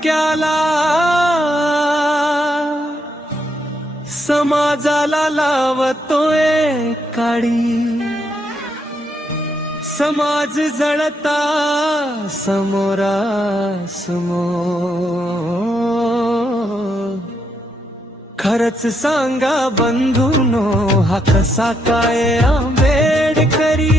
डोक्याला समाजाला लावतोय काडी, समाज जळता समोरा समोर। खरच सांगा बंधूनो, हा कसा काय आंबेडकरी?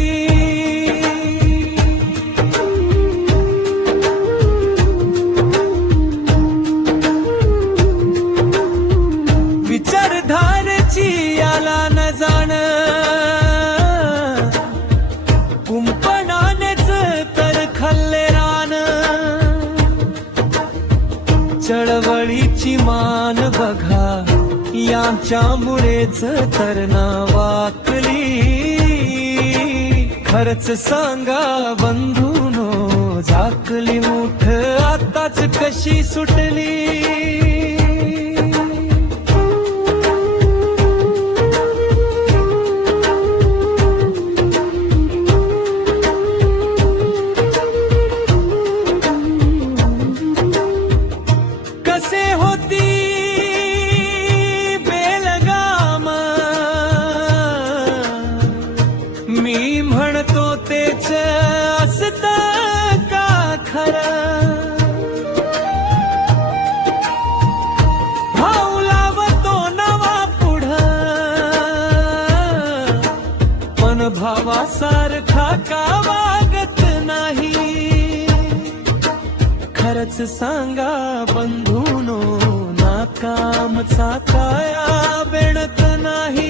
विचारधारेची याला न जाण, कुंपणानेच तर खाल्ले रान। चळवळीची मान बघा, यांच्यामुळेच तर नावाकली। खरच सांगा बंधूनो, झाकली मुठ आताच कशी सुटली? कसे होती बेलगाम, मी म्हणतो तेच असत का खरं? भाऊ लावतो नवा पुढं, पण भावासारखा का वागत नाही? खरच सांगा बंधूनो, नाकामचा काया बेणत नाही।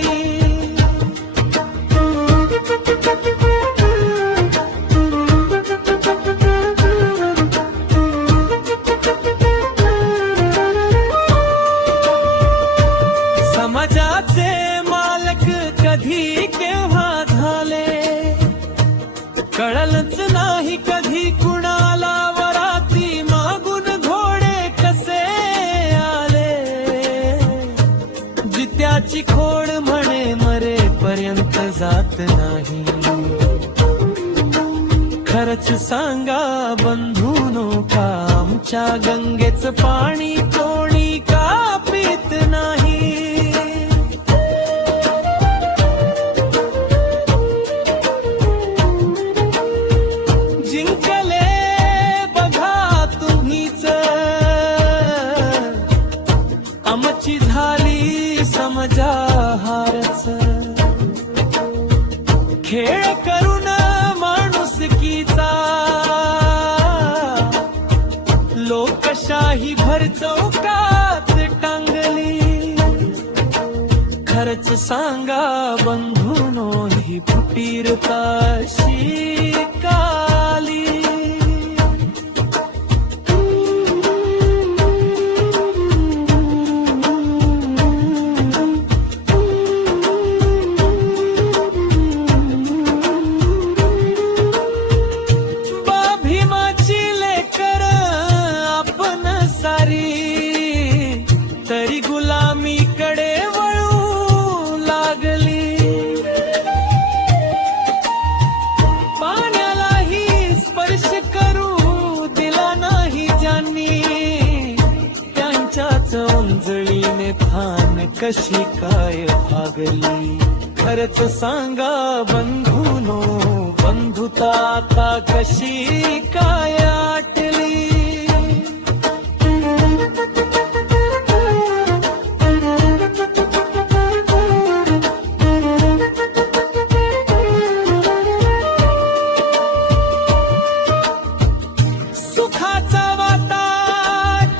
समाजाचे मालक कधी केव्हा झाले, कळलंच नाही कधी कुणाला। वराती मागून घोडे कसे आले, जित्याची खोड म्हणे मरेपर्यंत जात नाही। खरच सांगा बंधूनो, का आमच्या गंगेचं पाणी कोणी का पित नाही? जिंकले बघा तुम्हीच, आमची झाली समजा हारच। खेळ करून माणुसकीचा, लोकशाही भर चौकात टांगली। खरच सांगा बंधूनो, ही फुटीरता शिकाली। भीमाची लेकर आपण सारी, तरी गुलामीकडे वळू लागली। पाण्यालाही स्पर्श करू दिला नाही ज्यांनी, त्यांच्याच ओंजळीने फान कशी काय भागली? खरच सांगा बंधूनो, बंधुता आता कशी काय आटली? सुखाचा वाटा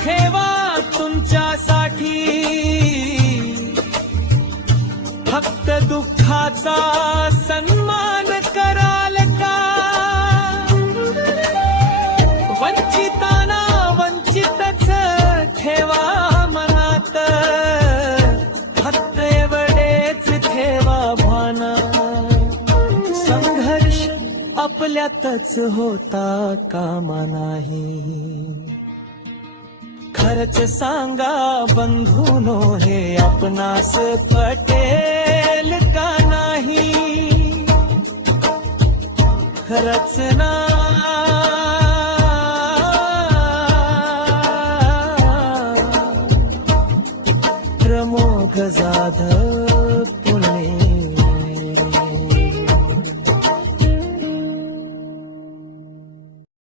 ठेवा तुमच्यासाठी, फक्त दुःखाचा सन्मान कराल का? वंचितांना वंचितच ठेवा मनात, फक्त एवढेच ठेवा भान। संघर्ष आपल्यातच होता कामा नाही। खरच सांगा बंधूनो, हे आपणास पटेल का नाही? खरच ना अमोघ जाधव